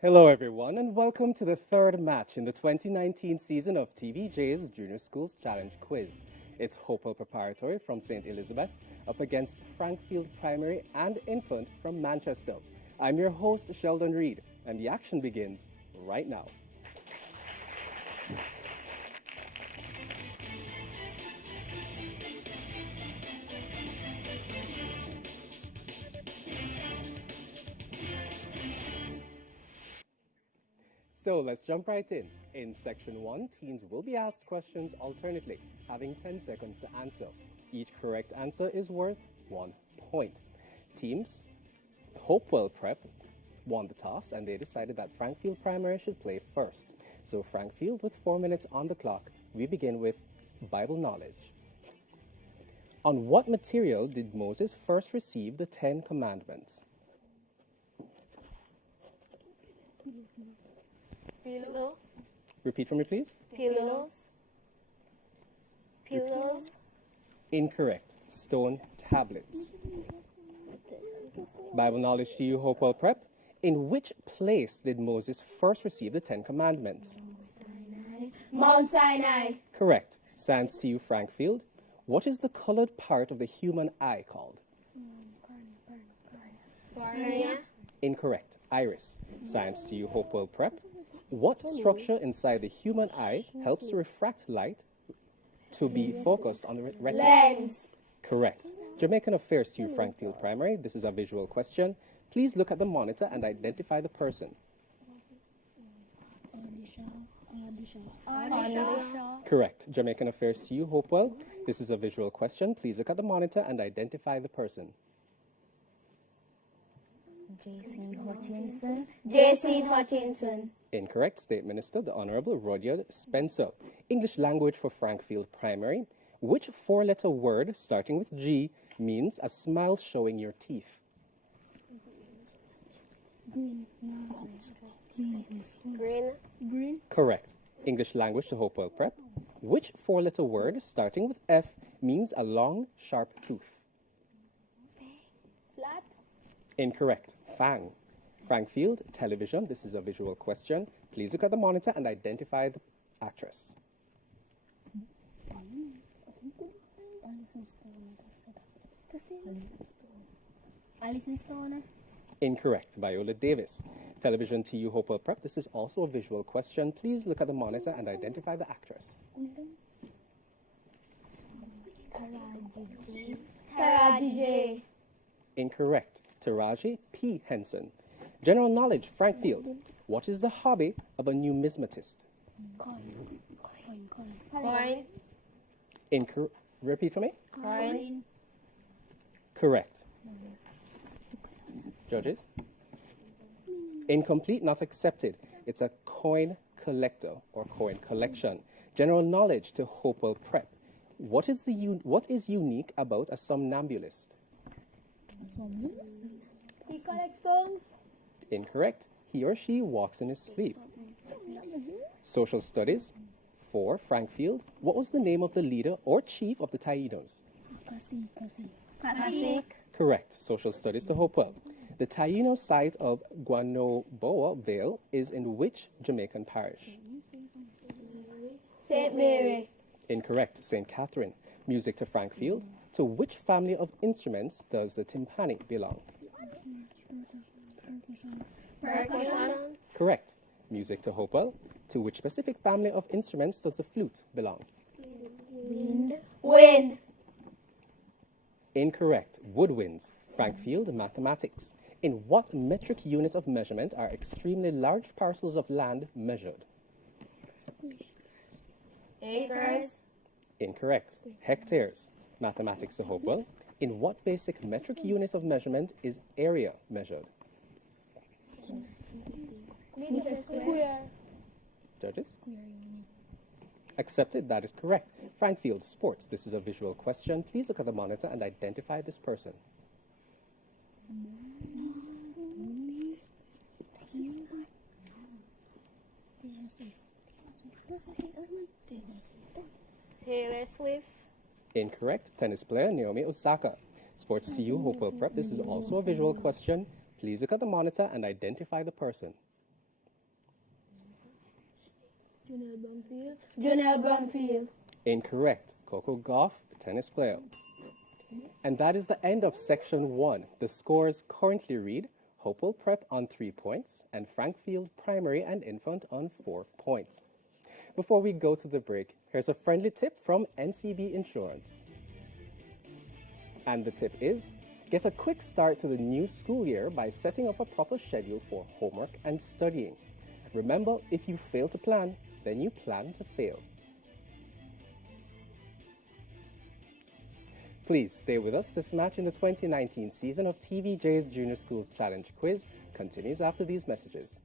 Hello, everyone, and welcome to the third match in the 2019 season of TVJ's Junior Schools Challenge Quiz. It's Hopewell Preparatory from St. Elizabeth up against Frankfield Primary and Infant from Manchester. I'm your host, Sheldon Reed, and the action begins right now. So let's jump right in. In section 1, teams will be asked questions alternately, having 10 seconds to answer. Each correct answer is worth 1 point. Teams Hopewell Prep won the toss and they decided that Frankfield Primary should play first. So Frankfield, with 4 minutes on the clock, we begin with Bible knowledge. On what material did Moses first receive the 10 commandments? Pillow. Repeat for me, please. Pillows. Pillows. Incorrect. Stone tablets. Bible knowledge to you, Hopewell Prep. In which place did Moses first receive the 10 commandments? Mount Sinai. Correct. Science to you, Frankfield. What is the colored part of the human eye called? Cornea. Incorrect. Iris. Science to you, Hopewell Prep. What structure inside the human eye helps refract light to be focused on the retina? Lens. Correct. Jamaican affairs to you, Frankfield Primary. This is a visual question. Please look at the monitor and identify the person. Correct. Jamaican affairs to you, Hopewell. This is a visual question. Please look at the monitor and identify the person. J.C. Hutchinson. Incorrect. State Minister, the Honorable Rudyard Spencer. English language for Frankfield Primary. Which four-letter word starting with G means a smile showing your teeth? Green. Correct. English language to Hopewell Prep. Which four-letter word starting with F means a long, sharp tooth? Flat. Incorrect. Fang. Frankfield, television. This is a visual question. Please look at the monitor and identify the actress. Alison Stoner. Incorrect. Viola Davis. Television to you, Hopewell Prep. This is also a visual question. Please look at the monitor and identify the actress. Taraji J. Incorrect. Taraji P. Henson. General knowledge, Frankfield. What is the hobby of a numismatist? Coin. Repeat for me. Coin. Correct. Judges? Incomplete, not accepted. It's a coin collector or coin collection. General knowledge to Hopewell Prep. What is unique about a somnambulist? He collects stones. Incorrect. He or she walks in his sleep. Social studies. 4. Frankfield. What was the name of the leader or chief of the Taínos? Cacique. Correct. Social studies to Hopewell. The Taíno site of Guanoboa Vale is in which Jamaican parish? St. Mary. Incorrect. St. Catherine. Music to Frankfield. To which family of instruments does the timpani belong? Percussion. Correct. Music to Hopewell. To which specific family of instruments does the flute belong? Wind. Incorrect. Woodwinds. Frankfield, mathematics. In what metric unit of measurement are extremely large parcels of land measured? Acres. Incorrect. Hectares. Mathematics to Hopewell. In what basic metric unit of measurement is area measured? Square. Judges? Accepted. That is correct. Frankfield, sports. This is a visual question. Please look at the monitor and identify this person. Taylor Swift. Incorrect. Tennis player Naomi Osaka. Sports to you, Hopewell Prep. This is also a visual question. Please look at the monitor and identify the person. Janelle Brumfield. Incorrect. Coco Gauff, tennis player. And that is the end of section 1. The scores currently read Hopewell Prep on 3 points and Frankfield Primary and Infant on 4 points. Before we go to the break, here's a friendly tip from NCB Insurance. And the tip is, get a quick start to the new school year by setting up a proper schedule for homework and studying. Remember, if you fail to plan, then you plan to fail. Please stay with us. This match in the 2019 season of TVJ's Junior Schools Challenge Quiz continues after these messages.